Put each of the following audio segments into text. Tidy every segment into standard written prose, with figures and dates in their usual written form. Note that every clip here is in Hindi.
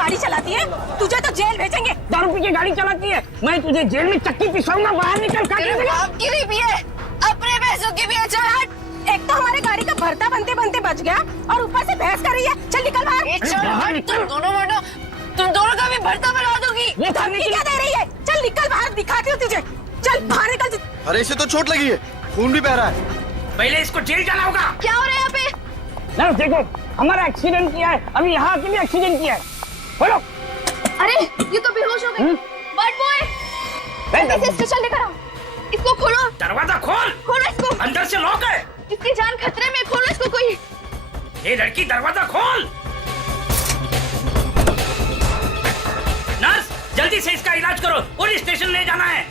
गाड़ी चलाती है, तुझे तो जेल भेजेंगे। दारू पी के गाड़ी चलाती है, मैं तुझे जेल में चक्की पिसाऊंगा, बाहर निकल। आपकी भी पिए, अपने पैसों की भी। चल हट। एक तो हमारे गाड़ी का भरता बनते बनते बच गया और ऊपर से बहस कर रही है। चल निकल बाहर। तुम दोनों का भी भरता बना दूंगी। धमकी क्या दे रही है? चल निकल बाहर, दिखाती हूँ तुझे। चल बाहर निकल। अरे इसे तो चोट लगी है, खून भी बह रहा है। पहले इसको जेल जाना होगा। क्या हो रहा है यहाँ पे? नर्स देखो, हमारा एक्सीडेंट किया है, अभी यहाँ के भी एक्सीडेंट किया है। बोलो। अरे ये तो बेहोश हो गई। बट बॉय, इसे स्टेशन लेकर आओ। इसको खोलो। दरवाजा खोल। खोलो इसको। अंदर से लॉक है। इसकी जान खतरे में, खोलो इसको कोई। ये लड़की, दरवाजा खोल। नर्स जल्दी से इसका इलाज करो, पुलिस स्टेशन ले जाना है।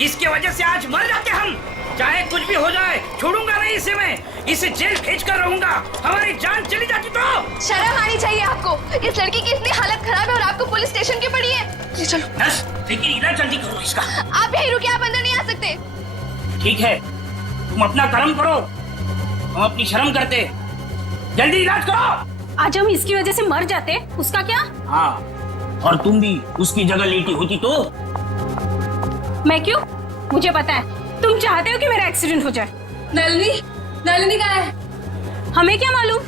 इसकी वजह से आज मर जाते हम। चाहे कुछ भी हो जाए, छोड़ूंगा नहीं इसे मैं। इसे जेल भेज कर रहूंगा, हमारी जान चली जाती तो। शर्म आनी चाहिए आपको। इस लड़की की इतनी हालत खराब है और आपको पुलिस स्टेशन की पड़ी है। चलो नर्स, लेकिन इलाज जल्दी करो इसका। आप यहीं रुकिए, आप अंदर नहीं आ सकते। ठीक है, तुम अपना कर्म करो, हम अपनी शर्म करते। जल्दी इलाज करो। आज हम इसकी वजह से मर जाते, उसका क्या? हाँ, और तुम भी उसकी जगह लेटी होती तो। मैं क्यों? मुझे पता है तुम चाहते हो कि मेरा एक्सीडेंट हो जाए। नलिनी कहाँ है? हमें क्या मालूम?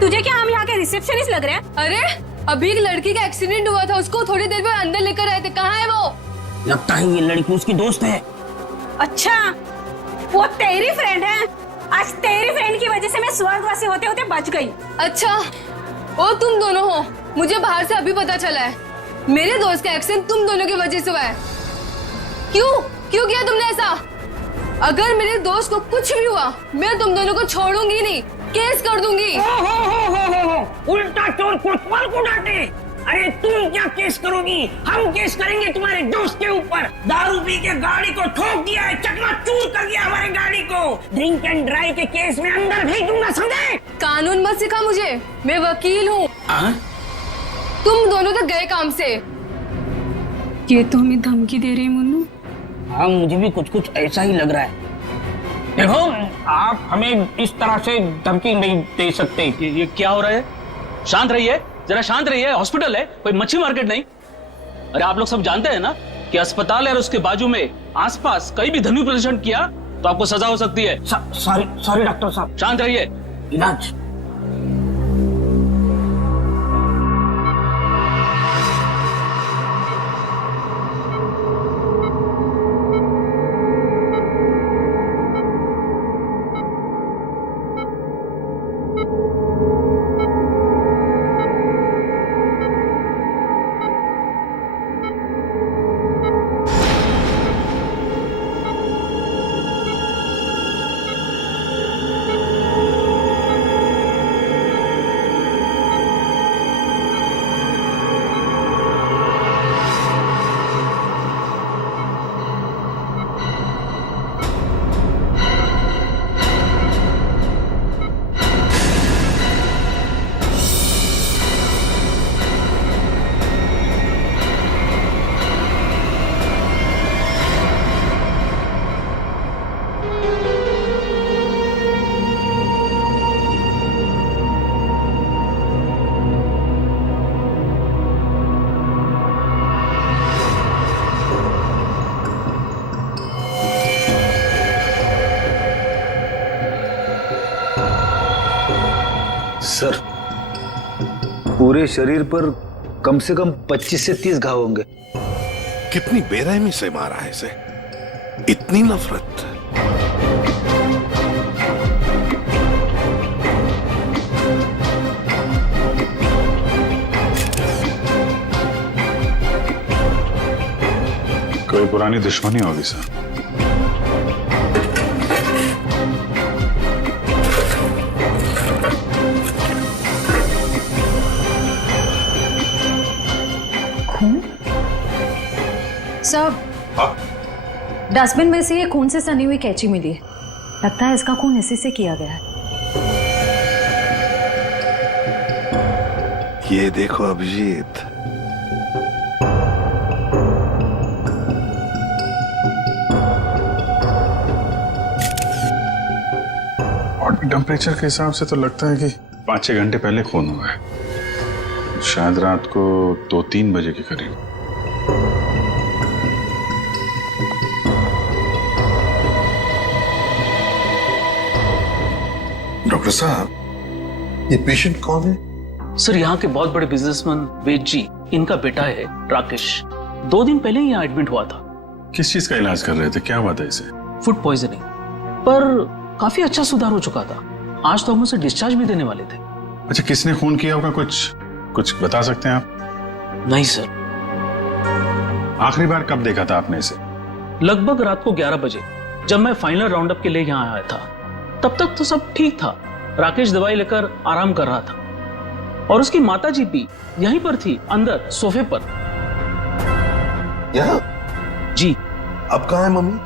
तुझे क्या हम यहाँ के रिसेप्शनिस्ट लग रहे हैं? अरे अभी एक लड़की का एक्सीडेंट हुआ था, उसको थोड़ी देर में अंदर लेकर आए थे। कहाँ है वो? लगता है ये लड़की उसकी दोस्त है। अच्छा, वो तेरी फ्रेंड है। आज तेरी फ्रेंड की वजह से मैं स्वर्गवासी होते होते बच गई। अच्छा, वो तुम दोनों हो? मुझे बाहर से अभी पता चला है। मेरे दोस्त का एक्सीडेंट तुम दोनों की वजह से हुआ है। क्यों किया तुमने ऐसा? अगर मेरे दोस्त को कुछ भी हुआ, मैं तुम दोनों को छोड़ूंगी नहीं, केस कर दूंगी। हो, उल्टा चोर कोतवाल को डांटे। अरे तुम क्या केस करोगी? हम केस करेंगे तुम्हारे दोस्त के ऊपर। दारू पी के गाड़ी को ठोक दिया है, चकनाचूर कर दिया हमारे गाड़ी को। ड्रिंक एंड ड्राइव के केस में अंदर भेज दूंगा, समझे? कानून मत सिखा मुझे, मैं वकील हूँ। तुम दोनों तो गए काम से। ये तो हमें धमकी दे रही है मुन्नू। हाँ, मुझे भी कुछ ऐसा ही लग रहा है। देखो, आप हमें इस तरह से धमकी नहीं दे सकते। ये क्या हो रहा है? शांत रहिए, जरा शांत रहिए। हॉस्पिटल है, कोई मच्छी मार्केट नहीं। अरे आप लोग सब जानते हैं ना कि अस्पताल है और उसके बाजू में आसपास कहीं भी ध्वनि प्रदर्शन किया तो आपको सजा हो सकती है। सॉरी डॉक्टर साहब। शांत रहिए। इलाज। सर, पूरे शरीर पर कम से कम 25 से 30 घाव होंगे। कितनी बेरहमी से मारा है इसे, इतनी नफरत। कोई पुरानी दुश्मनी होगी सर। सब डस्टबिन में से ये खून से सनी हुई कैंची मिली है। लगता है इसका खून इसी से किया गया है। ये देखो अभिजीत, बॉडी टेम्परेचर के हिसाब से तो लगता है कि 5-6 घंटे पहले खून हुआ है। शायद रात को 2-3 बजे के करीब। डॉक्टर साहब, ये पेशेंट कौन है? सर, यहाँ के बहुत बड़े बिजनेसमैन वेद जी, इनका बेटा है राकेश। 2 दिन पहले ही यहाँ एडमिट हुआ था। किस चीज का इलाज कर रहे थे? क्या हुआ था इसे? फूड पॉइजनिंग, पर काफी अच्छा सुधार हो चुका था। आज तो हम उसे डिस्चार्ज भी देने वाले थे। अच्छा, किसने खून किया होगा? कुछ बता सकते हैं आप? नहीं सर। आखिरी बार कब देखा था आपने इसे? लगभग रात को 11 बजे, जब मैं फाइनल राउंड अप के लिए यहाँ आया था। तब तक तो सब ठीक था। राकेश दवाई लेकर आराम कर रहा था और उसकी माताजी भी यहीं पर थी, अंदर सोफे पर। यहाँ? जी। अब कहाँ है मम्मी?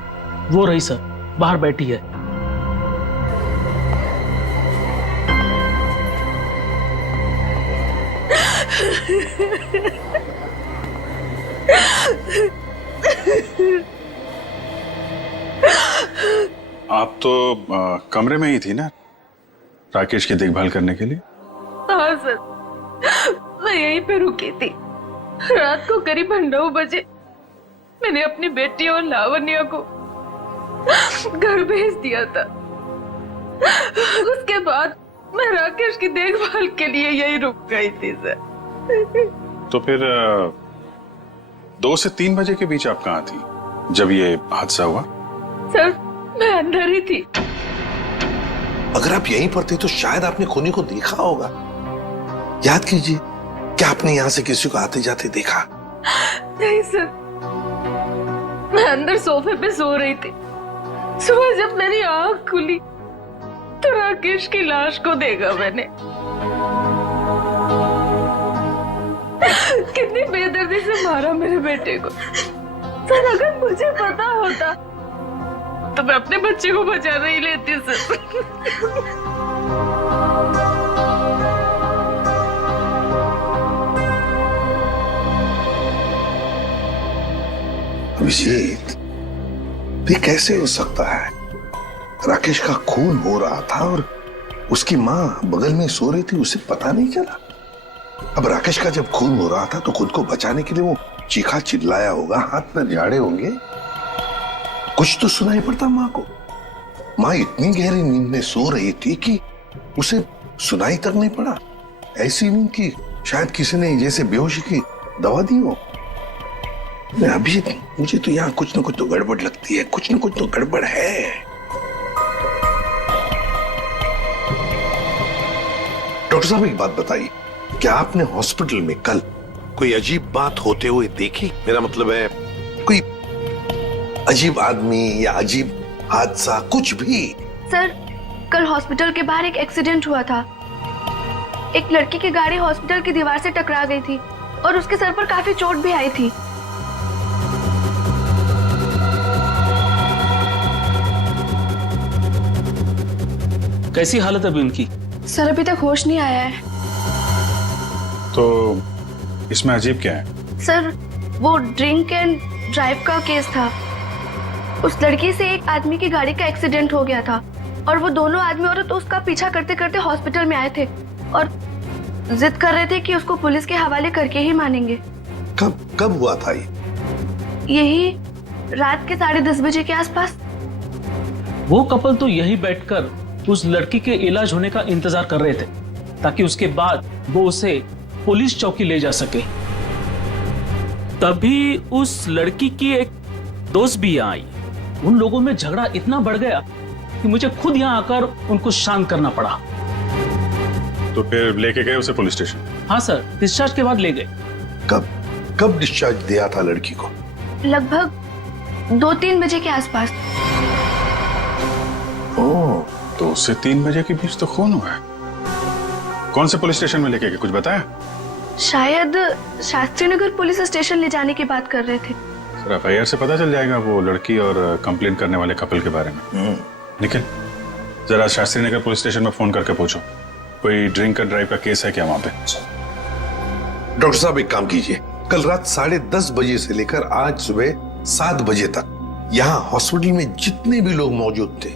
वो रही सर, बाहर बैठी है। आप तो कमरे में ही थी ना राकेश की देखभाल करने के लिए? हाँ सर, मैं यहीं पे रुकी थी। रात को करीब 9 बजे मैंने अपनी बेटी और लावण्या को घर भेज दिया था। उसके बाद मैं राकेश की देखभाल के लिए यहीं रुक गई थी सर। तो फिर 2 से 3 बजे के बीच आप कहाँ थी जब ये हादसा हुआ? सर, मैं अंदर ही थी। अगर आप यहीं पर थे तो शायद आपने खूनी को देखा होगा। याद कीजिए, क्या आपने यहाँ से किसी को आते जाते देखा? नहीं सर, मैं अंदर सोफे पे सो रही थी। सुबह जब मेरी आंख खुली तो राकेश की लाश को देखा मैंने। कितनी बेदर्दी से मारा मेरे बेटे को। सर, अगर मुझे पता होता तो मैं अपने बच्चे को बचा नहीं लेती सर। अभिजीत, ये कैसे हो सकता है? राकेश का खून हो रहा था और उसकी माँ बगल में सो रही थी, उसे पता नहीं चला। अब राकेश का जब खून हो रहा था तो खुद को बचाने के लिए वो चीखा चिल्लाया होगा, हाथ में झाड़े होंगे, कुछ तो सुनाई पड़ता माँ को। माँ इतनी गहरी नींद में सो रही थी कि उसे सुनाई तक नहीं पड़ा। ऐसी नींद की शायद किसी ने जैसे बेहोशी की दवा दी हो। अभी मुझे तो यहाँ कुछ ना कुछ तो गड़बड़ लगती है, कुछ ना कुछ तो गड़बड़ है। डॉक्टर साहब, एक बात बताइए, क्या आपने हॉस्पिटल में कल कोई अजीब बात होते हुए देखी? मेरा मतलब है कोई अजीब आदमी या अजीब हादसा, कुछ भी? सर, कल हॉस्पिटल के बाहर एक एक्सीडेंट हुआ था। एक लड़की की गाड़ी हॉस्पिटल की दीवार से टकरा गई थी और उसके सर पर काफी चोट भी आई थी। कैसी हालत अभी उनकी? सर, अभी तक होश नहीं आया है। तो इसमें अजीब क्या है? सर, वो ड्रिंक एंड ड्राइव का केस था। उस लड़की से एक आदमी की गाड़ी का एक्सीडेंट हो गया था और वो दोनों आदमी औरत उसका पीछा करते करते हॉस्पिटल में आए थे और जिद कर रहे थे कि उसको पुलिस के हवाले करके ही मानेंगे। कब हुआ था ये? यही रात के 10:30 बजे के आसपास। वो कपल तो यही बैठकर उस लड़की के इलाज होने का इंतजार कर रहे थे ताकि उसके बाद वो उसे पुलिस चौकी ले जा सके। तभी उस लड़की की एक दोस्त भी यहाँ आई। उन लोगों में झगड़ा इतना बढ़ गया कि मुझे खुद यहाँ आकर उनको शांत करना पड़ा। तो फिर लेके गए उसे पुलिस स्टेशन? हाँ सर, डिस्चार्ज के बाद ले गए। कब डिस्चार्ज दिया था लड़की को? लगभग 2-3 बजे के आसपास। ओह, 2 से 3 बजे के बीच तो खून हुआ है। कौन से पुलिस स्टेशन में लेके गए, कुछ बताया? शायद शास्त्री नगर पुलिस स्टेशन ले जाने की बात कर रहे थे। सर, एफआईआर से पता चल जाएगा वो लड़की और कंप्लेंट करने वाले कपल के बारे में। निखिल, जरा शास्त्री नगर पुलिस स्टेशन में फोन करके पूछो कोई ड्रिंक एंड ड्राइव का केस है क्या वहां पे। डॉक्टर साहब, एक काम कीजिए, कल रात 10:30 बजे से लेकर आज सुबह 7 बजे तक यहाँ हॉस्पिटल में जितने भी लोग मौजूद थे,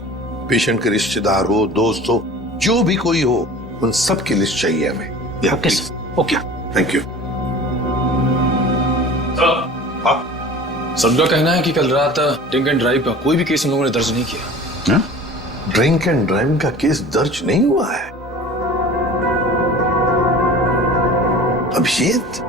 पेशेंट के रिश्तेदार हो, दोस्त हो, जो भी कोई हो, उन सब की लिस्ट चाहिए हमें। Okay sir, okay. Thank you. सबका कहना है कि कल रात ड्रिंक एंड ड्राइव का कोई भी केस उन लोगों ने दर्ज नहीं किया। ड्रिंक एंड ड्राइविंग का केस दर्ज नहीं हुआ है? अभिजीत,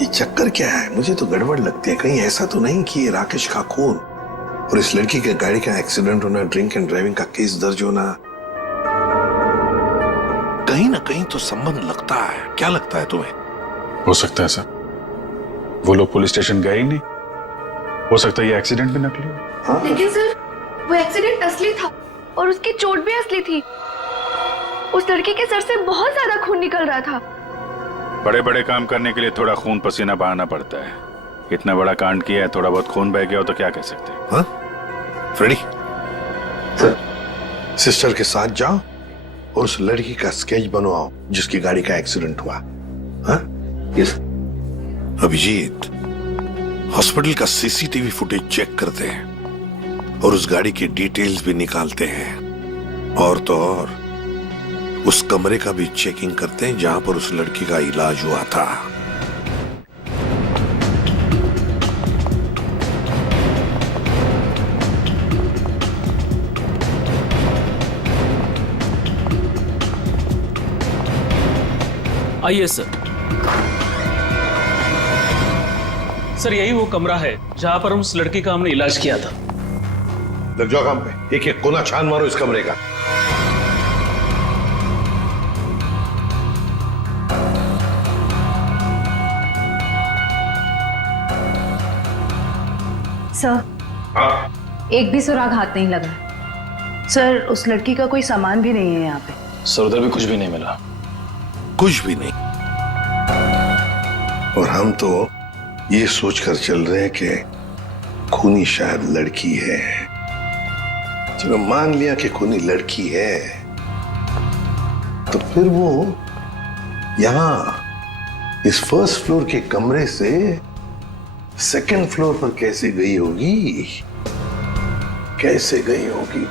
ये चक्कर क्या है? मुझे तो गड़बड़ लगती है। कहीं ऐसा तो नहीं कि ये राकेश का खून और इस लड़की के गाड़ी का एक्सीडेंट होना, ड्रिंक एंड ड्राइविंग का केस दर्ज होना, कहीं ना कहीं तो संबंध लगता है। क्या लगता है तुम्हें? हो सकता है सर, वो लोग पुलिस स्टेशन गए ही नहीं। हो सकता है ये एक्सीडेंट भी नकली हो। हाँ? लेकिन सर, वो एक्सीडेंट असली था और उसकी चोट भी असली थी। उस लड़की के सर से बहुत ज्यादा खून निकल रहा था। बड़े बड़े काम करने के लिए थोड़ा खून पसीना बहाना पड़ता है। इतना बड़ा कांड किया है, थोड़ा बहुत खून बह गया हो तो क्या कह सकते हैं। हाँ? फ्रेडी, सिस्टर के साथ जाओ और उस लड़की का स्केच बनवाओ जिसकी गाड़ी का एक्सीडेंट हुआ। हाँ? यस। अभिजीत, हॉस्पिटल का सीसीटीवी फुटेज चेक करते हैं और उस गाड़ी की डिटेल्स भी निकालते हैं। और तो और उस कमरे का भी चेकिंग करते हैं जहां पर उस लड़की का इलाज हुआ था। आइए सर। सर, यही वो कमरा है जहां पर उस लड़की का हमने इलाज किया था। लग जाओ काम पे। एक एक कोना छान मारो इस कमरे का। सर, हाँ? एक भी सुराग हाथ नहीं लगा। सर, उस लड़की का कोई सामान भी नहीं है यहाँ पे। सर, उधर भी कुछ भी नहीं मिला। कुछ भी नहीं। और हम तो ये सोचकर चल रहे हैं कि खूनी शायद लड़की है। चलो मान लिया कि खूनी लड़की है, तो फिर वो यहां इस फर्स्ट फ्लोर के कमरे से सेकंड फ्लोर पर कैसे गई होगी? कैसे गई होगी?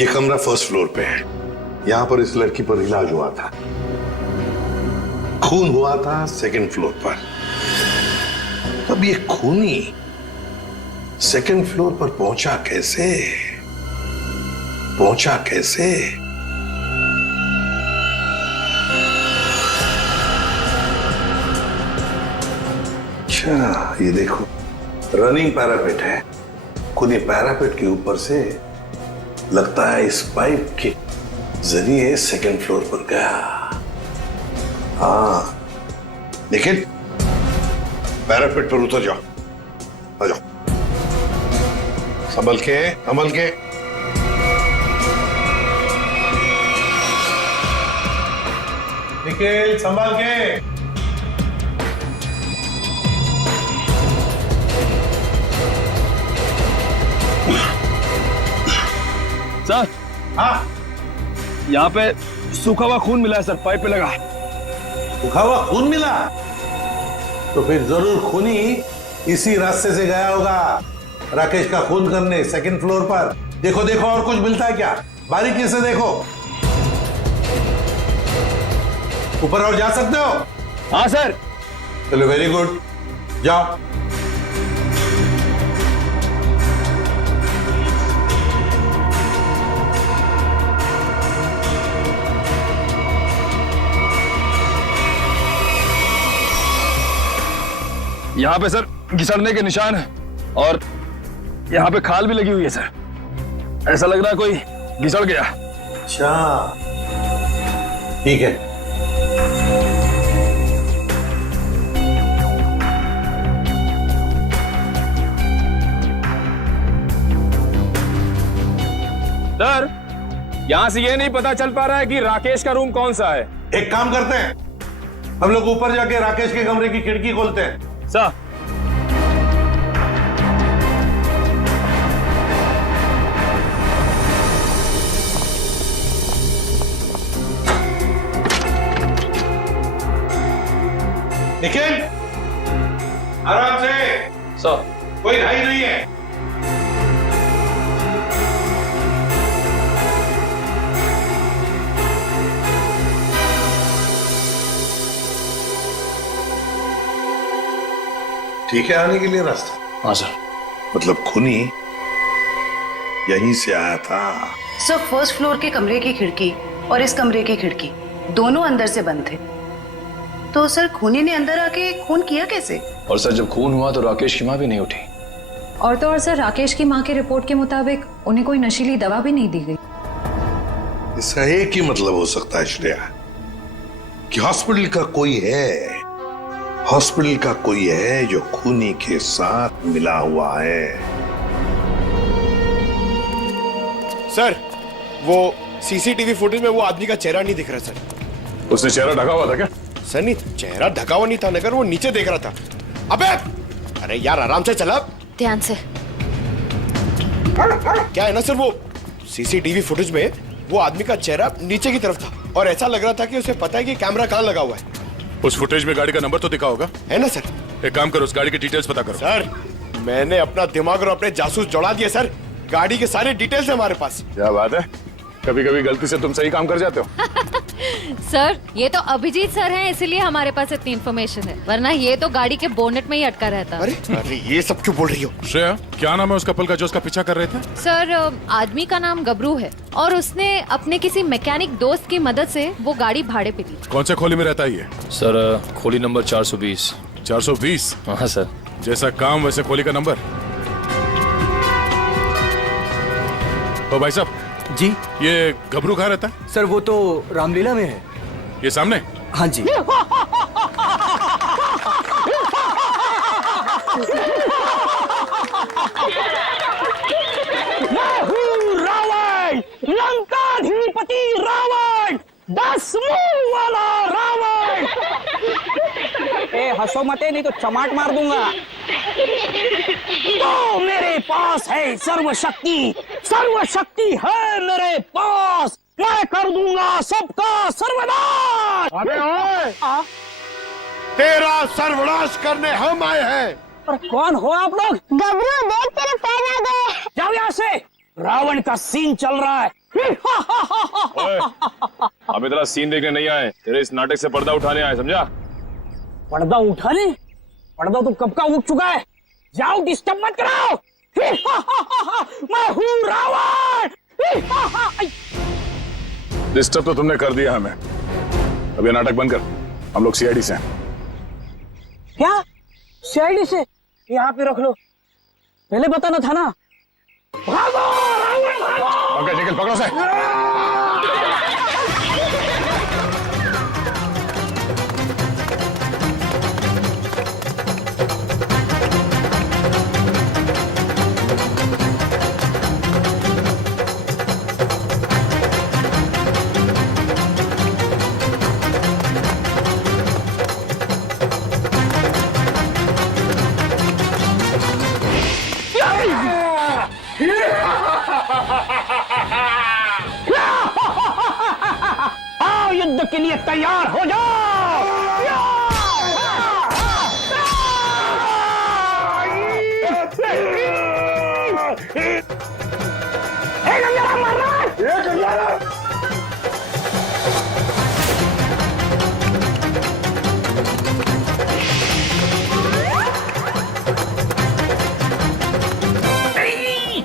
ये कमरा फर्स्ट फ्लोर पे है। यहां पर इस लड़की पर इलाज हुआ था। खून हुआ था सेकंड फ्लोर पर। अब ये खूनी सेकंड फ्लोर पर पहुंचा कैसे? पहुंचा कैसे? अच्छा, ये देखो, रनिंग पैरापेट है। खूनी पैरापेट के ऊपर से लगता है इस पाइप के जरिए सेकंड फ्लोर पर गया। हाँ, लेकिन पैरापेट पर उतर जाओ। आ जाओ, संभल के, संभल के। निखिल, संभल के। सर, हाँ, यहाँ पे सूखा हुआ खून मिला है सर, पाइप पे लगा। सूखा हुआ खून मिला? तो फिर जरूर खूनी इसी रास्ते से गया होगा राकेश का खून करने सेकंड फ्लोर पर। देखो देखो, और कुछ मिलता है क्या? बारीकी से देखो। ऊपर और जा सकते हो? हाँ सर। चलो, वेरी गुड, जाओ। यहाँ पे सर घिसड़ने के निशान है और यहाँ पे खाल भी लगी हुई है सर। ऐसा लग रहा है कोई घिसड़ गया। अच्छा, ठीक है। सर, यहाँ से ये नहीं पता चल पा रहा है कि राकेश का रूम कौन सा है। एक काम करते हैं, हम लोग ऊपर जाके राकेश के कमरे की खिड़की खोलते हैं। सर, निखिल, आराम से। सर, कोई घाई नहीं है। ठीक है आने के लिए रास्ता? हाँ सर। मतलब खूनी यहीं से आया था? सर फर्स्ट फ्लोर के कमरे की खिड़की और इस कमरे की खिड़की दोनों अंदर से बंद थे, तो सर खूनी ने अंदर आके खून किया कैसे? और सर जब खून हुआ तो राकेश की माँ भी नहीं उठी। और तो और सर राकेश की माँ की रिपोर्ट के मुताबिक उन्हें कोई नशीली दवा भी नहीं दी गई। इसका एक ही मतलब हो सकता है श्रेया कि हॉस्पिटल का कोई है जो खूनी के साथ मिला हुआ है। सर वो सीसीटीवी फुटेज में वो आदमी का चेहरा नहीं दिख रहा सर। उसने चेहरा ढका हुआ था क्या? सर नहीं, चेहरा ढका हुआ नहीं था, नगर वो नीचे देख रहा था। अबे अरे यार आराम से चला। ध्यान से। क्या है ना सर, वो सीसीटीवी फुटेज में वो आदमी का चेहरा नीचे की तरफ था और ऐसा लग रहा था कि उसे पता है कि कैमरा कहाँ लगा हुआ है। उस फुटेज में गाड़ी का नंबर तो दिखा होगा? है ना सर? एक काम करो, उस गाड़ी की डिटेल्स पता करो। सर मैंने अपना दिमाग और अपने जासूस जोड़ा दिए सर, गाड़ी के सारे डिटेल्स है हमारे पास। क्या बात है, कभी कभी गलती से तुम सही काम कर जाते हो। सर ये तो अभिजीत सर हैं, इसीलिए हमारे पास इतनी इन्फॉर्मेशन है, वरना ये तो गाड़ी के बोनेट में ही अटका रहता। अरे अरे ये सब क्यों बोल रही हो? श्रेया क्या नाम है उस कपल का जो उसका पीछा कर रहे थे? सर आदमी का नाम गबरू है और उसने अपने किसी मैकेनिक दोस्त की मदद से वो गाड़ी भाड़े पे ली। कौन से खोली में रहता है ये? सर खोली नंबर 420। 420? हाँ सर। जैसा काम वैसे खोली का नंबर। तो भाई साहब जी ये गबरू कहाँ रहता है? सर वो तो रामलीला में है। ये सामने? हाँ जी। रावण, लंकाधिपति रावण, 10 मुंह वाला रावण। ए हंसो मते नहीं तो चमाट मार दूंगा। तो मेरे पास है सर्वशक्ति, सर्वशक्ति है मेरे पास, मैं कर दूंगा सबका सर्वनाश। अबे ओए, तेरा सर्वनाश करने हम आए हैं। पर कौन हो आप लोग? गबरू देख तेरे पैर आ गए। जाओ यहाँ से, रावण का सीन चल रहा है। ओए, हम इतना सीन देखने नहीं आए, तेरे इस नाटक से पर्दा उठाने आए, समझा? पर्दा उठाने? पर्दा तो कब का उठ चुका है। जाओ डिस्टर्ब मत कराओ। मैं हूँ रावण। डिस्टर्ब तो तुमने कर दिया हमें, अब ये नाटक बंद कर, हम लोग सीआईडी से हैं। क्या सीआईडी से? यहाँ पे रख लो, पहले बताना था ना। भागो रावण भागो। पंकज निकल, पकड़ो से। आओ युद्ध के लिए तैयार हो जाओ।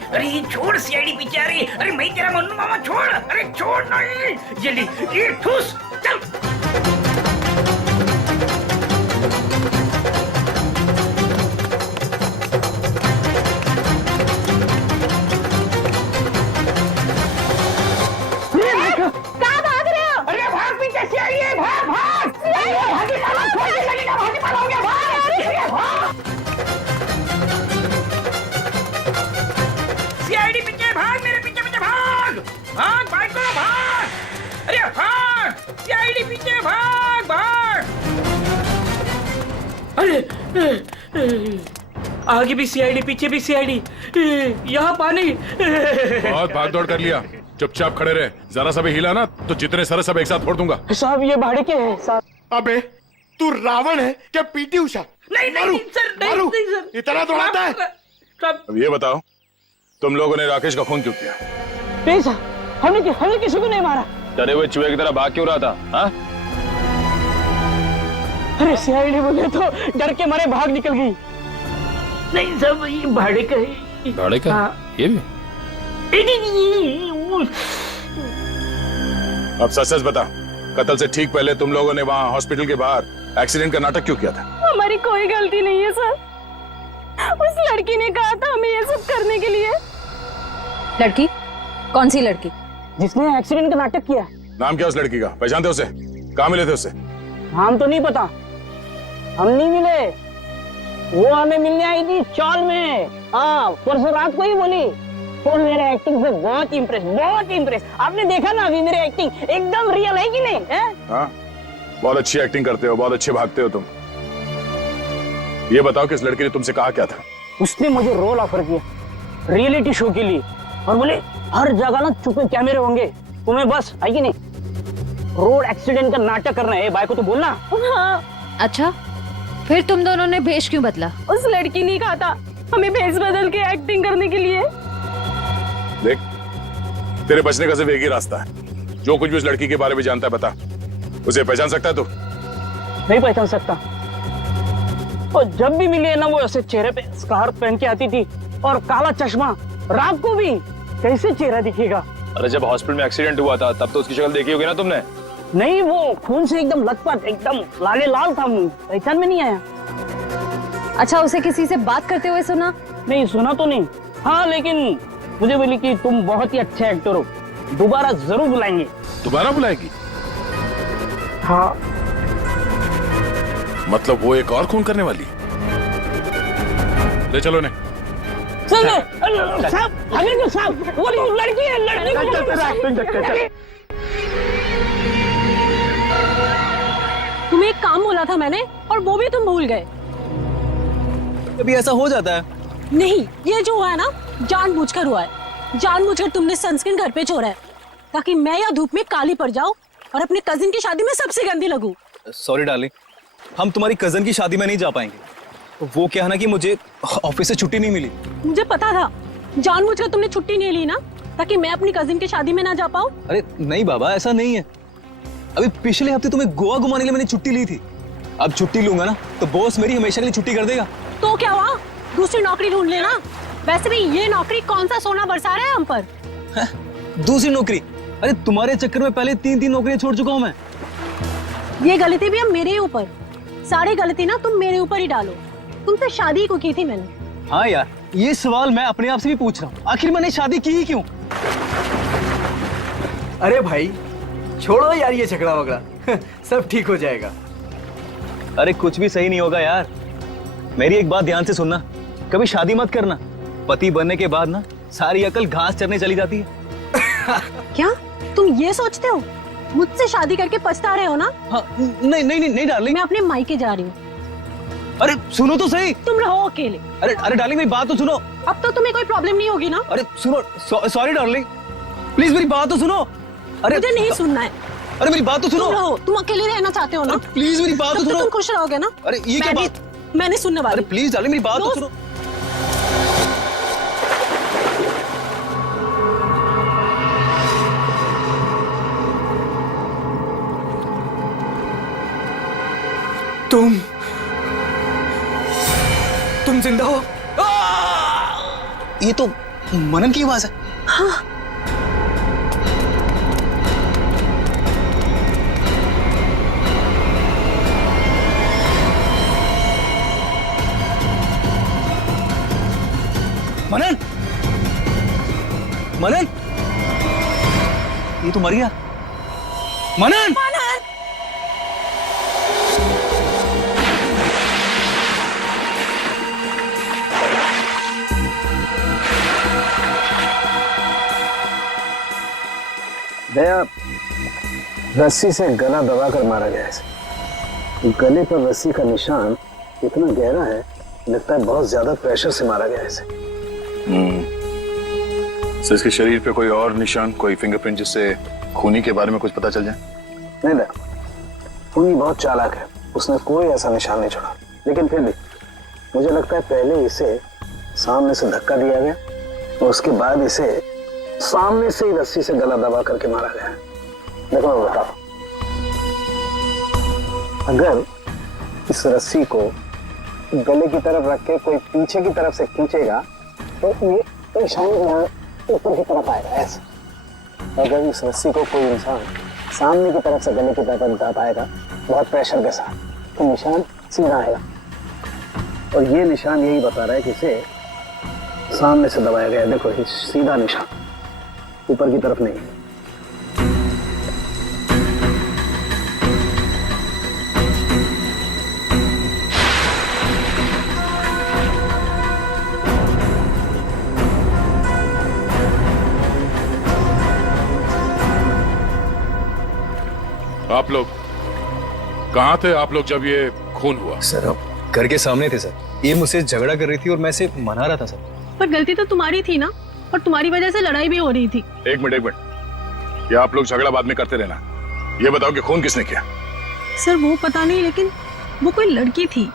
अरे छोड़ सीआईडी पीछे आ रही। अरे मैं तेरा मन्नू मामा, छोड़। अरे छोड़ नहीं, जल्दी ये ठूस चल। कहाँ भाग रहे हो? अरे भाग, पीछे सीआईडी है, भाग भाग। भागी पाला, खोलने लगेगा, भागी पाला हो गया, भाग। सीआईडी पीछे भाग, मेरे पीछे पीछे भाग। भाग भाग करो, भाग। अरे भाग, सीआईडी पीछे भाग भाग। अरे आगे भी सीआईडी, पीछे भी सीआईडी, यहाँ पानी। बहुत भाग दौड़ कर लिया, चुपचाप खड़े रहे, जरा सा भी हिला ना तो जितने सारे सब एक साथ फोड़ दूंगा। साहब ये भाड़े के हैं साहब। अबे तू रावण है क्या पीटी उषा? नहीं नहीं सर, नहीं सर, इतना दौड़ाता है? अब ये बताओ, तुम लोगों ने राकेश का खून क्यों किया? नहीं साहब, हमने किसी को नहीं मारा। डरे हुए चूहे की तरह भाग क्यों रहा था? हाँ? अरे सीआईडी बोले तो डर के मारे भाग निकल गई। नहीं सब ये भाड़े का है। भाड़े का? हाँ। ये भी? अब सच सच बता, कत्ल से ठीक पहले तुम लोगों ने वहां हॉस्पिटल के बाहर एक्सीडेंट का नाटक क्यों किया था? हमारी कोई गलती नहीं है सर। उस लड़की ने कहा था हमें ये सब करने के लिए। लड़की? कौन सी लड़की? जिसने एक्सीडेंट का नाटक किया। नाम क्या उस लड़की का? पहचानते उसे? कहाँ मिले थे उससे? नाम तो नहीं पता, हम नहीं मिले। वो हमें मिलने आई थी चौल में। हाँ, परसों रात को ही बोली। वो मेरे एक्टिंग से बहुत इम्प्रेस। आपने देखा ना अभी मेरी एक्टिंग एकदम रियल है कि नहीं है? हाँ, बहुत अच्छी एक्टिंग करते हो, बहुत अच्छे भागते हो तुम। ये बताओ कि इस लड़की ने तुमसे कहा क्या था? उसने मुझे रोल ऑफर किया रियलिटी शो के लिए और बोले हर जगह ना चुपे कैमरे होंगे, तुम्हें बस है कि नहीं रोड एक्सीडेंट का नाटक करना है। भाई को तो बोलना। हाँ। अच्छा, फिर तुम दोनों ने भेष क्यों बदला? उस लड़की ने कहा था हमें भेष बदल के एक्टिंग करने के लिए। देख, तेरे बचने का सिर्फ एक ही रास्ता है। जो कुछ भी उस लड़की के बारे में जानता है बता। उसे पहचान सकता है तू? नहीं पहचान सकता। और जब भी मिली है ना, वो ऐसे चेहरे पे स्कार्फ पहन के आती थी और काला चश्मा। रात को भी कैसे चेहरा दिखेगा? अरे जब हॉस्पिटल में एक्सीडेंट हुआ था तब तो उसकी शक्ल देखी होगी ना तुमने? नहीं, वो खून से एकदम लथपथ, एकदम लाले लाल था मुंह, पहचान में नहीं आया। अच्छा, उसे किसी से बात करते हुए सुना? नहीं सुना तो नहीं। हाँ, लेकिन मुझे बोली कि तुम बहुत ही अच्छे एक्टर हो, दोबारा जरूर बुलाएंगे। दोबारा बुलाएगी? हाँ। मतलब वो एक और खून करने वाली? ले चलो ने। साहब, हमें साहब, वो लड़की है, लड़की को तुम्हें एक काम बोला था मैंने और वो भी तुम भूल गए। कभी ऐसा हो जाता है। नहीं, ये जो हुआ है ना जानबूझकर हुआ है। जानबूझकर तुमने सनस्क्रीन घर पे छोड़ा है ताकि मैं या धूप में काली पड़ जाऊं और अपने कजिन की शादी में सबसे गंदी लगूं। सॉरी डार्लिंग, हम तुम्हारी कजन की शादी में नहीं जा पाएंगे। वो क्या है ना कि मुझे ऑफिस से छुट्टी नहीं मिली। मुझे पता था, जानबूझकर तुमने छुट्टी नहीं ली ना ताकि मैं अपनी कजिन की शादी में ना जा पाऊं। अरे नहीं बाबा, ऐसा नहीं है। अभी पिछले हफ्ते तुम्हें गोवा घुमाने के लिए मैंने छुट्टी ली थी। अब छुट्टी लूंगा ना तो बॉस मेरी हमेशा के लिए छुट्टी कर देगा। तो क्या हुआ, दूसरी नौकरी ढूंढ लेना। वैसे भी ये नौकरी कौन सा सोना बरसा रहा है हम पर। दूसरी नौकरी? अरे तुम्हारे चक्कर में पहले 3 नौकरियां छोड़ चुका हूं मैं। ये गलती भी अब मेरे ऊपर। सारी गलती ना तुम मेरे ऊपर ही डालो। तुमसे शादी को की थी मैंने। हाँ यार, ये सवाल मैं अपने आप से भी पूछ रहा हूँ, आखिर मैंने शादी की ही क्यों? अरे भाई छोड़ो यार ये झगड़ा वगड़ा सब ठीक हो जाएगा। अरे कुछ भी सही नहीं होगा यार। मेरी एक बात ध्यान से सुनना, कभी शादी मत करना। पति बनने के बाद ना सारी अकल घास चरने चली जाती है। क्या तुम ये सोचते हो मुझसे शादी करके पछता रहे हो ना? हाँ, नहीं डार्लिंग, मैं अपने मायके जा रही हूँ। अरे सुनो तो सही। तुम रहो अकेले। अरे डार्लिंग मेरी बात तो सुनो। अब तो तुम्हें कोई प्रॉब्लम नहीं होगी ना? अरे सुनो, सॉरी डार्लिंग, प्लीज मेरी बात तो सुनो। अरे मुझे नहीं सुनना है। अरे मेरी बात तो सुनो। तुम रहो, तुम अकेले रहना चाहते हो ना? प्लीज मेरी बात तो सुनो। तुम खुश रहोगे ना? अरे ये क्या बात? मैंने सुनने वाली। अरे प्लीज डार्लिंग मेरी बात तो सुनो। तुम जिंदा हो? ये तो मनन की आवाज है। हाँ। मनन, मनन, ये तो मर गया। मनन, दया रस्सी से गला दबाकर मारा गया है। गले पर रस्सी का निशान इतना गहरा है, लगता है बहुत ज्यादा प्रेशर से मारा गया है इसे। तो इसके शरीर पे कोई और निशान, कोई फिंगरप्रिंट जिससे खूनी के बारे में कुछ पता चल जाए? नहीं दया, खूनी बहुत चालाक है, उसने कोई ऐसा निशान नहीं छोड़ा। लेकिन फिर भी मुझे लगता है पहले इसे सामने से धक्का दिया गया और उसके बाद इसे सामने से ही रस्सी से गला दबा करके मारा गया। देखो मैं बताओ, अगर इस रस्सी को गले की तरफ रख के कोई पीछे की तरफ से खींचेगा तो ये निशान यहाँ ऊपर की तरफ आएगा ऐसे। अगर इस रस्सी को कोई इंसान सामने की तरफ से गले की तरफ दबाएगा बहुत प्रेशर के साथ तो निशान सीधा आएगा। और ये निशान यही बता रहा है कि इसे सामने से दबाया गया। देखो ये सीधा निशान, ऊपर की तरफ नहीं। आप लोग कहाँ थे आप लोग जब ये खून हुआ? सर हम घर के सामने थे सर। ये मुझसे झगड़ा कर रही थी और मैं इसे मना रहा था सर। पर गलती तो तुम्हारी थी ना, और तुम्हारी वजह से लड़ाई भी हो रही थी। एक मिनट, ये आप लोग झगड़ा बाद में करते रहना। ये बताओ कि खून किसने किया? सर वो पता नहीं, लेकिन वो कोई लड़की थी।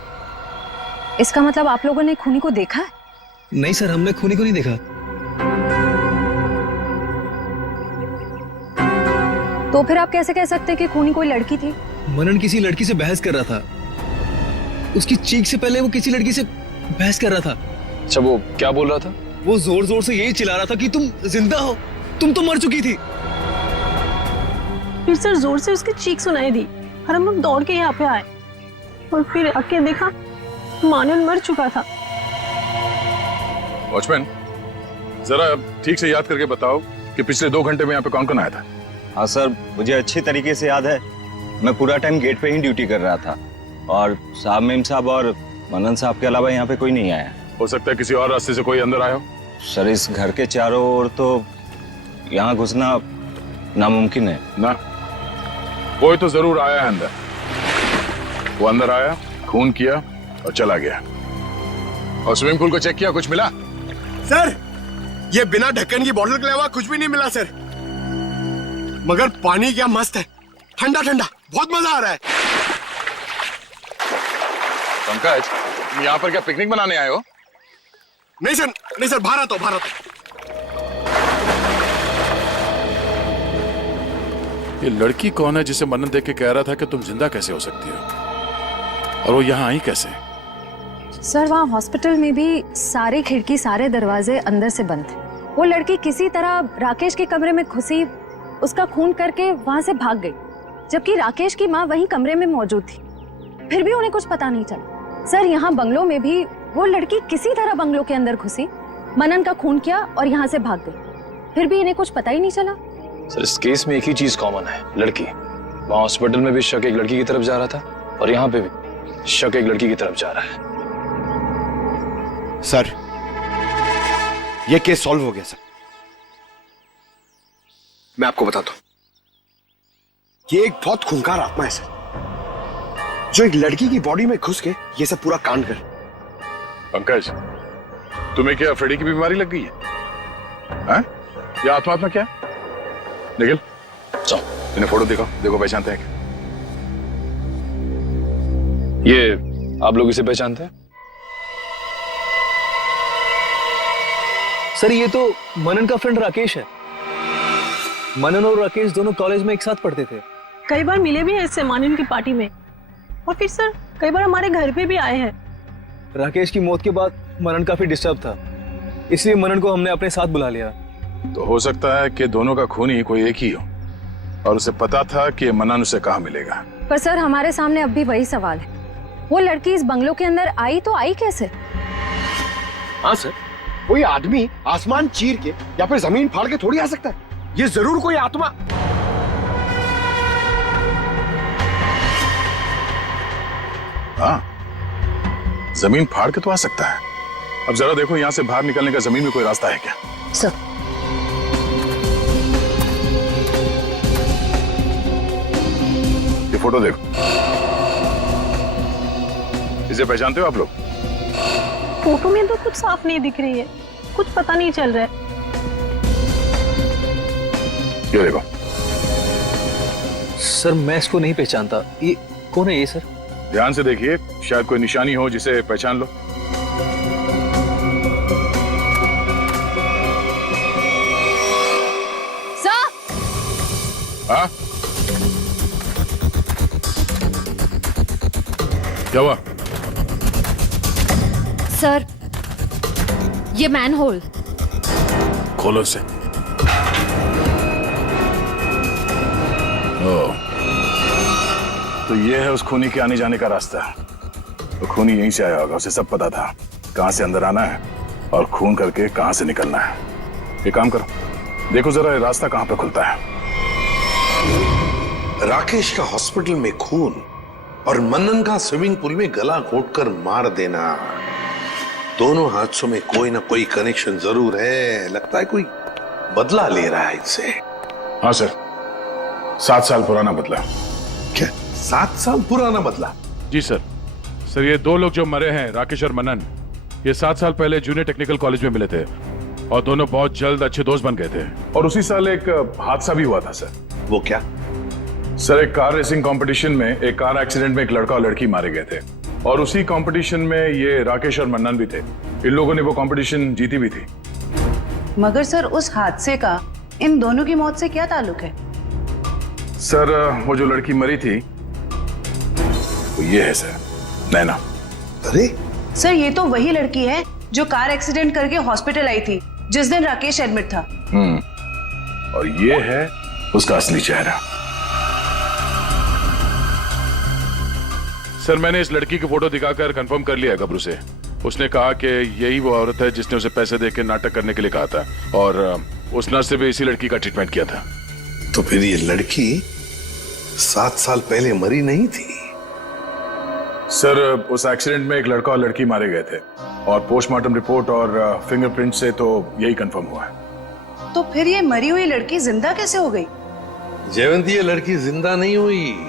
इसका मतलब आप लोगों ने खूनी को देखा है? नहीं सर, हमने खूनी को नहीं देखा। तो फिर आप कैसे कह सकते हैं कि खूनी कोई लड़की थी? मनन किसी लड़की से बहस कर रहा था। उसकी चीख से पहले वो किसी लड़की से बहस कर रहा था। अच्छा वो क्या बोल रहा था? वो जोर जोर से यही चिल्ला रहा था कि तुम जिंदा हो, तुम तो मर चुकी थी। फिर सर जोर से उसकी चीख सुनाई दी और हम लोग दौड़ के यहाँ पे आए और फिर आके देखा मानन मर चुका था। वॉचमैन, जरा ठीक से याद करके बताओ कि पिछले 2 घंटे में यहाँ पे कौन कौन आया था? हाँ सर, मुझे अच्छी तरीके से याद है। मैं पूरा टाइम गेट पे ही ड्यूटी कर रहा था और साहब मेम साहब और मनन साहब के अलावा यहाँ पे कोई नहीं आया। हो सकता है किसी और रास्ते से कोई अंदर आया हो। सर इस घर के चारों ओर तो यहाँ घुसना नामुमकिन है ना। कोई तो जरूर आया है अंदर। वो अंदर आया, खून किया और चला गया। और स्विमिंग पूल को चेक किया, कुछ मिला? सर ये बिना ढक्कन की बोतल के अलावा कुछ भी नहीं मिला सर। मगर पानी क्या मस्त है, ठंडा ठंडा, बहुत मजा आ रहा है। पंकज, तुम यहाँ पर क्या पिकनिक मनाने आए हो? नहीं सर, भारत हो। ये लड़की कौन है जिसे मनन देख के कह रहा था कि तुम जिंदा कैसे हो सकती हो, और वो यहाँ आई कैसे? सर वहाँ हॉस्पिटल में भी सारे खिड़की सारे दरवाजे अंदर से बंद थे। वो लड़की किसी तरह राकेश के कमरे में घुसी, उसका खून करके वहाँ से भाग गई, जबकि राकेश की माँ वहीं कमरे में मौजूद थी। फिर भी उन्हें कुछ पता नहीं चला। सर यहाँ बंगलों में भी वो लड़की किसी तरह बंगलों के अंदर घुसी, मनन का खून किया और यहाँ से भाग गई। फिर भी इन्हें कुछ पता ही नहीं चला। सर इस केस में एक ही चीज कॉमन है, लड़की। वहाँ हॉस्पिटल में भी शक एक लड़की की तरफ जा रहा था और यहाँ पे भी शक एक लड़की की तरफ जा रहा है। सर ये केस सॉल्व हो गया सर। मैं आपको बताता हूं, ये एक बहुत खूंखार आत्मा है सर, जो एक लड़की की बॉडी में घुस के ये सब पूरा कांड कर। पंकज, तुम्हें क्या फ्रेडी की बीमारी लग गई है? हाँ? ये आत्मा क्या है? निखिल, चलो इन्हें फोटो देखो पहचानते हैं क्या? ये आप लोग इसे पहचानते हैं? सर ये तो मनन का फ्रेंड राकेश है। मनन और राकेश दोनों कॉलेज में एक साथ पढ़ते थे। कई बार मिले भी हैं इससे मानन की पार्टी में, और फिर सर कई बार हमारे घर पे भी आए हैं। राकेश की मौत के बाद मनन काफी डिस्टर्ब था, इसलिए मनन को हमने अपने साथ बुला लिया। तो हो सकता है कि दोनों का खूनी कोई एक ही हो और उसे पता था कि मनन उसे कहाँ मिलेगा। पर सर हमारे सामने अब भी वही सवाल है, वो लड़की इस बंगलों के अंदर आई तो आई कैसे? हाँ सर, कोई आदमी आसमान चीर के या फिर जमीन फाड़ के थोड़ी आ सकता है। ये जरूर कोई आत्मा। हाँ, जमीन फाड़ के तो आ सकता है। अब जरा देखो यहाँ से बाहर निकलने का जमीन में कोई रास्ता है क्या? सर ये फोटो देखो, इसे पहचानते हो आप लोग? फोटो में तो कुछ साफ नहीं दिख रही है, कुछ पता नहीं चल रहा है। ये देखो। सर मैं इसको नहीं पहचानता, ये कौन है ये सर? ध्यान से देखिए, शायद कोई निशानी हो जिसे पहचान लो। सर हाँ, क्या हुआ? सर, ये मैन होल। खोलो इसे। तो ये है उस खूनी के आने जाने का रास्ता। तो खूनी यहीं से आया होगा, उसे सब पता था कहां से अंदर आना है और खून करके कहां से निकलना है। एक काम करो, देखो जरा ये रास्ता कहां पे खुलता है। राकेश का हॉस्पिटल में खून और मनन का स्विमिंग पूल में गला घोटकर मार देना, दोनों हादसों में कोई ना कोई कनेक्शन जरूर है। लगता है कोई बदला ले रहा है इससे। हाँ सर, 7 साल पुराना बदला। क्या 7 साल पुराना बदला? जी सर। सर, ये 2 लोग जो मरे हैं, राकेश और मनन, ये 7 साल पहले जूनियर टेक्निकल कॉलेज में मिले थे और दोनों बहुत जल्द अच्छे दोस्त बन गए थे। और उसी साल एक हादसा भी हुआ था सर। वो क्या? सर, एक कार रेसिंग कंपटीशन में एक कार एक्सीडेंट में एक लड़का और लड़की मारे गए थे और उसी कंपटीशन में ये राकेश और मन्नन भी थे। इन लोगों ने वो कंपटीशन जीती भी थी। मगर सर, उस हादसे का इन दोनों की मौत से क्या ताल्लुक है? सर, वो जो लड़की मरी थी वो ये है सर, नैना। अरे सर, ये तो वही लड़की है जो कार एक्सीडेंट करके हॉस्पिटल आई थी जिस दिन राकेश एडमिट था। और ये है उसका असली चेहरा। सर, मैंने इस लड़की की फोटो दिखाकर कंफर्म कर लिया है गबरू से। उसने कहा कि यही वो औरत है जिसने उसे पैसे देकर नाटक करने के लिए कहा था और उस नर्स से भी इसी लड़की का ट्रीटमेंट किया था। तो फिर ये लड़की 7 साल पहले मरी नहीं थी? सर, उस एक्सीडेंट में एक लड़का और लड़की मारे गए थे और पोस्टमार्टम रिपोर्ट और फिंगरप्रिंट से तो यही कंफर्म हुआ है। तो फिर ये मरी हुई लड़की जिंदा कैसे हो गई? जयवंती, ये लड़की जिंदा नहीं हुई।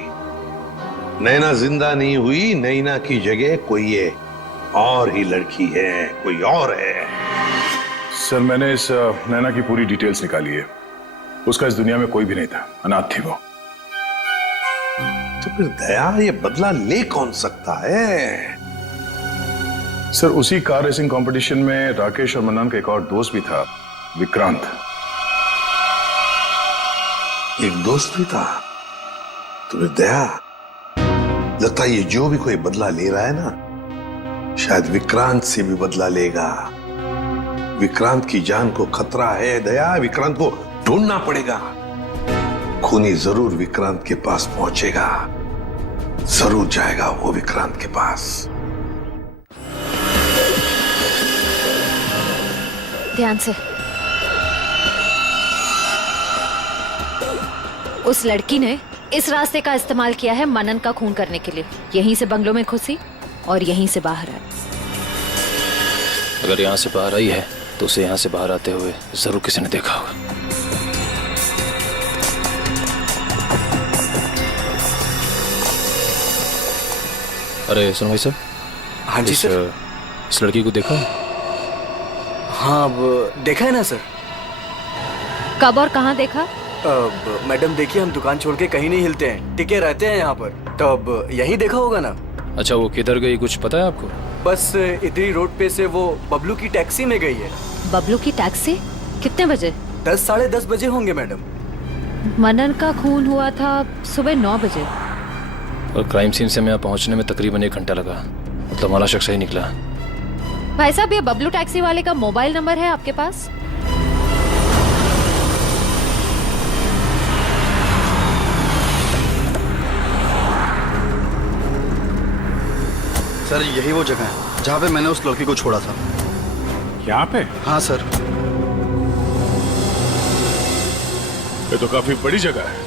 नैना जिंदा नहीं हुई। नैना की जगह कोई ये और ही लड़की है, कोई और है। सर, मैंने इस नैना की पूरी डिटेल्स निकाली है। उसका इस दुनिया में कोई भी नहीं था, अनाथ थी वो। तो फिर दया, ये बदला ले कौन सकता है? सर, उसी कार रेसिंग कंपटीशन में राकेश और मन्नन का एक और दोस्त भी था, विक्रांत। एक दोस्त भी था? तो फिर दया, लगता है ये जो भी कोई बदला ले रहा है ना, शायद विक्रांत से भी बदला लेगा। विक्रांत की जान को खतरा है दया, विक्रांत को ढूंढना पड़ेगा। खूनी जरूर विक्रांत के पास पहुंचेगा, जरूर जाएगा वो विक्रांत के पास। ध्यान से। उस लड़की ने इस रास्ते का इस्तेमाल किया है मनन का खून करने के लिए। यहीं से बंगलों में घुसी और यहीं से बाहर आई। अगर यहाँ से बाहर आई है तो उसे यहाँ से बाहर आते हुए जरूर किसी ने देखा होगा। अरे सुनो भाई साहब। हाँ जी सर। इस लड़की को देखा? हाँ, देखा है ना सर। कब और कहाँ देखा? मैडम देखिए, हम दुकान छोड़ के कहीं नहीं हिलते हैं, टिके रहते हैं यहाँ पर। तो अब यही देखा होगा ना। अच्छा, वो किधर गई कुछ पता है आपको? बस इधरी रोड पे से वो बबलू की टैक्सी में गई है। बबलू की टैक्सी? कितने बजे? 10 साढ़े 10 बजे होंगे मैडम। मनन का खून हुआ था सुबह 9 बजे। और क्राइम सीन से मैं पहुंचने में तकरीबन 1 घंटा लगा। मतलब हमारा शख्स ही निकला। भाई साहब, ये बबलू टैक्सी वाले का मोबाइल नंबर है आपके पास? सर, यही वो जगह है जहाँ पे मैंने उस लड़की को छोड़ा था। यहाँ पे? हाँ सर। ये तो काफी बड़ी जगह है।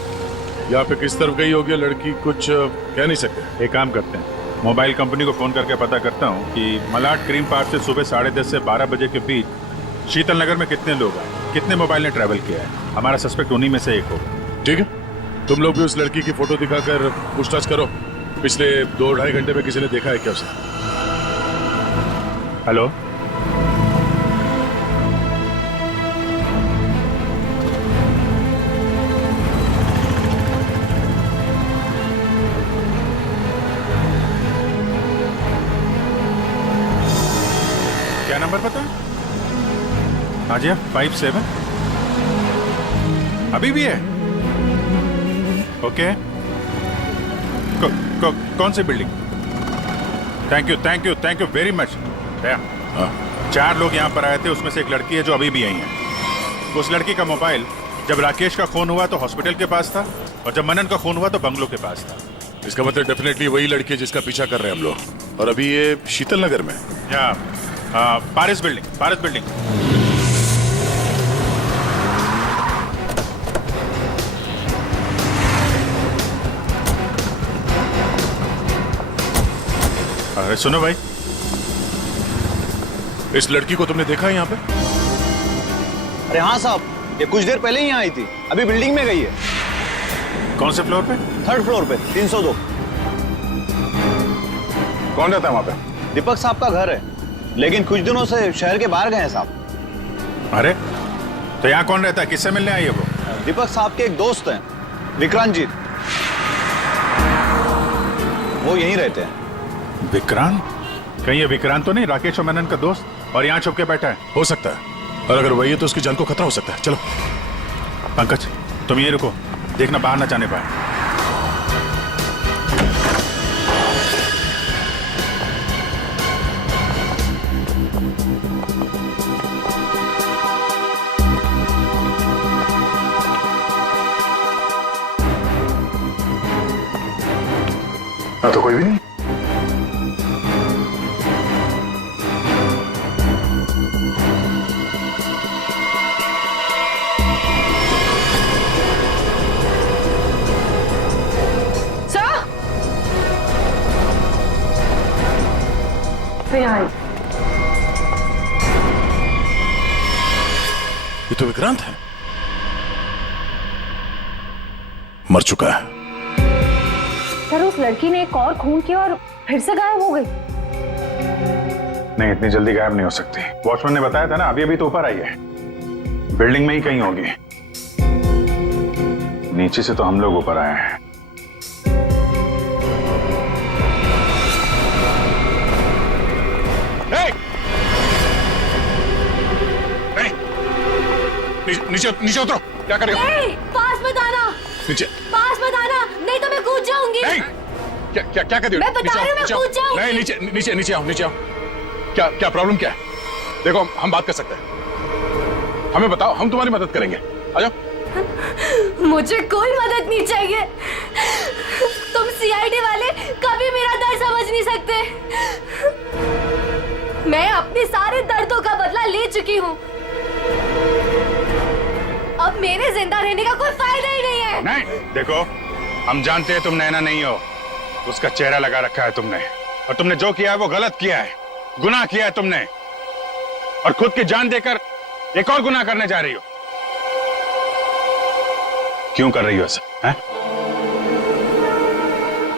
यहाँ पे किस तरफ गई होगी लड़की, कुछ कह नहीं सकते। एक काम करते हैं, मोबाइल कंपनी को फोन करके पता करता हूँ कि मलाड क्रीम पार्क से सुबह 10:30 से 12 बजे के बीच शीतल नगर में कितने लोग आए, कितने मोबाइल ने ट्रैवल किया है। हमारा सस्पेक्ट उन्हीं में से एक होगा। ठीक है, तुम लोग भी उस लड़की की फोटो दिखाकर पूछताछ करो। पिछले 2-2.5 घंटे में किसी ने देखा है क्या उसे? हेलो, क्या नंबर पता? हाँ जी, 57 अभी भी है? ओके। कौन सी building? Thank you very much. 4 लोग यहाँ पर आए थे, उसमें से एक लड़की है जो अभी भी यहीं है। उस लड़की का मोबाइल जब राकेश का खून हुआ तो हॉस्पिटल के पास था, और जब मनन का खून हुआ तो बंगलों के पास था। इसका मतलब डेफिनेटली वही लड़की है जिसका पीछा कर रहे हैं हम लोग। और अभी ये शीतल नगर में। या पारिस बिल्डिंग। अरे सुनो भाई, इस लड़की को तुमने देखा है यहाँ पे? अरे हाँ साहब, ये कुछ देर पहले ही यहाँ आई थी, अभी बिल्डिंग में गई है। कौन से फ्लोर पे? 3rd फ्लोर पे, 302। कौन रहता है वहाँ पे? दीपक साहब का घर है, लेकिन कुछ दिनों से शहर के बाहर गए हैं साहब। अरे तो यहाँ कौन रहता है? किससे मिलने आई है वो? दीपक साहब के एक दोस्त हैं, विक्रांत जी, वो यहीं रहते हैं। विक्रांत? कहीं ये विक्रांत तो नहीं राकेश और मनन का दोस्त, और यहाँ छुप के बैठा है? हो सकता है, और अगर वही है तो उसकी जान को खतरा हो सकता है। चलो पंकज, तुम ये रुको, देखना बाहर न जाने पाए। तो कोई भी नहीं। ये तो विक्रांत है, मर चुका है। सर उस लड़की ने एक और खून किया और फिर से गायब हो गई। नहीं, इतनी जल्दी गायब नहीं हो सकती। वॉचमैन ने बताया था ना, अभी तो ऊपर आई है, बिल्डिंग में ही कहीं होगी। नीचे से तो हम लोग ऊपर आए हैं। नीचे उतरो, क्या कर रहे हो? पास मत आना, नीचे पास मत आना, नहीं तो मैं कूद जाऊंगी। क्या कर रही हो? मैं बता रही हूँ, मैं कूद जाऊंगी। नहीं, नीचे आओ। क्या प्रॉब्लम क्या है? देखो हम बात कर सकते हैं, हमें बताओ, हम तुम्हारी मदद करेंगे। आ जाओ। मुझे कोई मदद नहीं चाहिए। तुम सीआईडी वाले कभी मेरा दर्द समझ नहीं सकते। मैं अपने सारे दर्दों का बदला ले चुकी हूँ। अब मेरे जिंदा रहने का कोई फायदा ही नहीं है। नहीं, देखो हम जानते हैं तुम नैना नहीं हो, उसका चेहरा लगा रखा है तुमने, और तुमने जो किया है वो गलत किया है, गुनाह किया है तुमने, और खुद की जान देकर एक और गुनाह करने जा रही हो। क्यों कर रही हो ऐसा?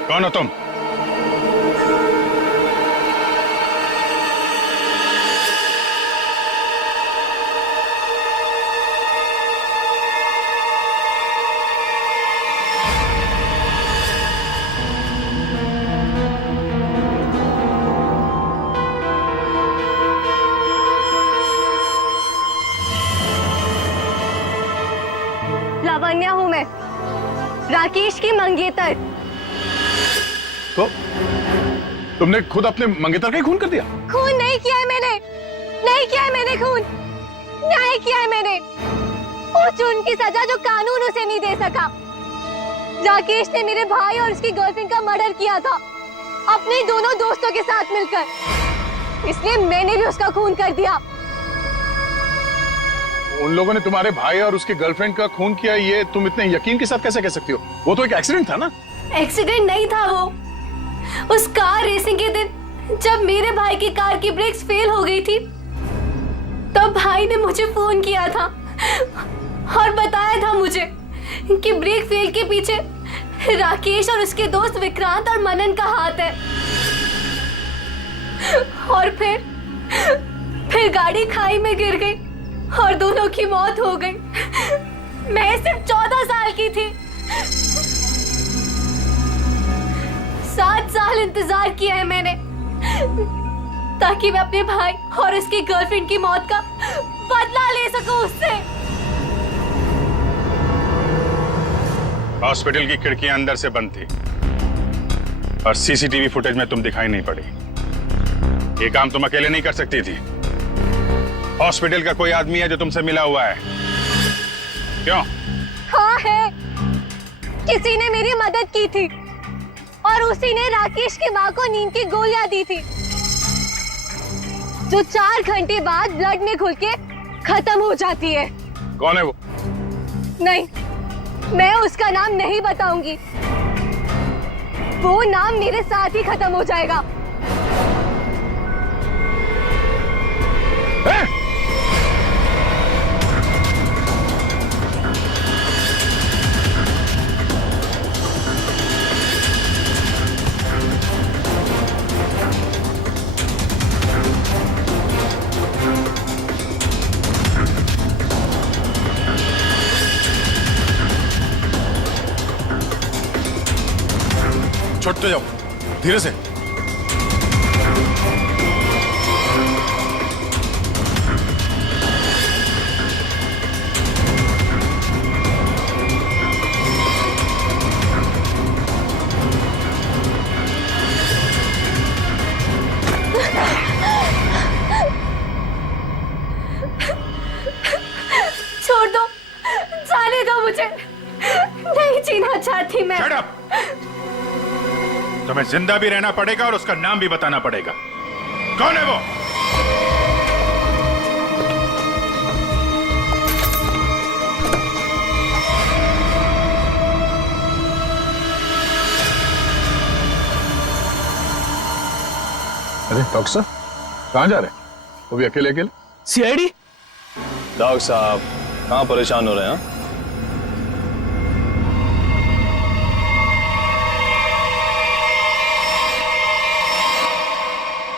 कौन हो तुम? लावण्या हूँ मैं, राकेश की मंगेतर। तो तुमने खुद अपने मंगेतर का ही खून कर दिया? खून नहीं किया है मैंने, खून न्याय किया है मैंने। उस जुर्म की सजा जो कानून उसे नहीं दे सका। राकेश ने मेरे भाई और उसकी गर्लफ्रेंड का मर्डर किया था, अपने दोनों दोस्तों के साथ मिलकर, इसलिए मैंने भी उसका खून कर दिया। उन लोगों ने तुम्हारे भाई और उसकी गर्लफ्रेंड का खून किया, ये तुम इतने यकीन के साथ कैसे कह सकती हो? वो तो एक एक्सीडेंट था ना? एक्सीडेंट नहीं था वो। उस कार रेसिंग के दिन जब मेरे भाई की कार की ब्रेक्स फेल हो गई थी, तब भाई ने मुझे फोन किया था और बताया था मुझे कि ब्रेक फेल के पीछे राकेश और उसके दोस्त विक्रांत और मनन का हाथ है। और फिर गाड़ी खाई में गिर गई और दोनों की मौत हो गई। मैं सिर्फ 14 साल की थी। 7 साल इंतजार किया है मैंने, ताकि मैं अपने भाई और उसकी गर्लफ्रेंड की मौत का बदला ले सकूं उससे। हॉस्पिटल की खिड़कियां अंदर से बंद थी और सीसीटीवी फुटेज में तुम दिखाई नहीं पड़ी। ये काम तुम अकेले नहीं कर सकती थी। हॉस्पिटल का कोई आदमी है जो तुमसे मिला हुआ है? क्यों? हाँ है, किसी ने मेरी मदद की थी और उसी ने राकेश की माँ को नींद की गोलियां दी थी, जो 4 घंटे बाद ब्लड में घुल के खत्म हो जाती है। कौन है वो? नहीं, मैं उसका नाम नहीं बताऊंगी। वो नाम मेरे साथ ही खत्म हो जाएगा। छोड़ते जाओ, धीरे से। छोड़ दो, जाने दो मुझे, नहीं जीना चाहती मैं। Shut up! तुम्हें जिंदा भी रहना पड़ेगा और उसका नाम भी बताना पड़ेगा। कौन है वो? अरे डॉक्टर साहब, कहाँ जा रहे हैं? वो भी अकेले अकेले? सीआईडी? डॉक्टर साहब कहाँ परेशान हो रहे हैं?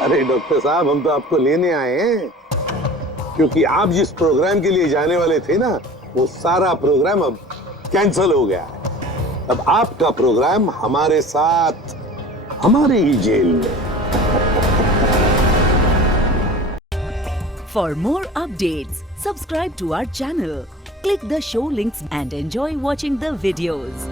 अरे डॉक्टर साहब, हम तो आपको लेने आए हैं, क्योंकि आप जिस प्रोग्राम के लिए जाने वाले थे ना, वो सारा प्रोग्राम अब कैंसिल हो गया है। अब आपका प्रोग्राम हमारे साथ, हमारे ही जेल में। For more updates, subscribe to our channel, click the show links and enjoy watching the videos.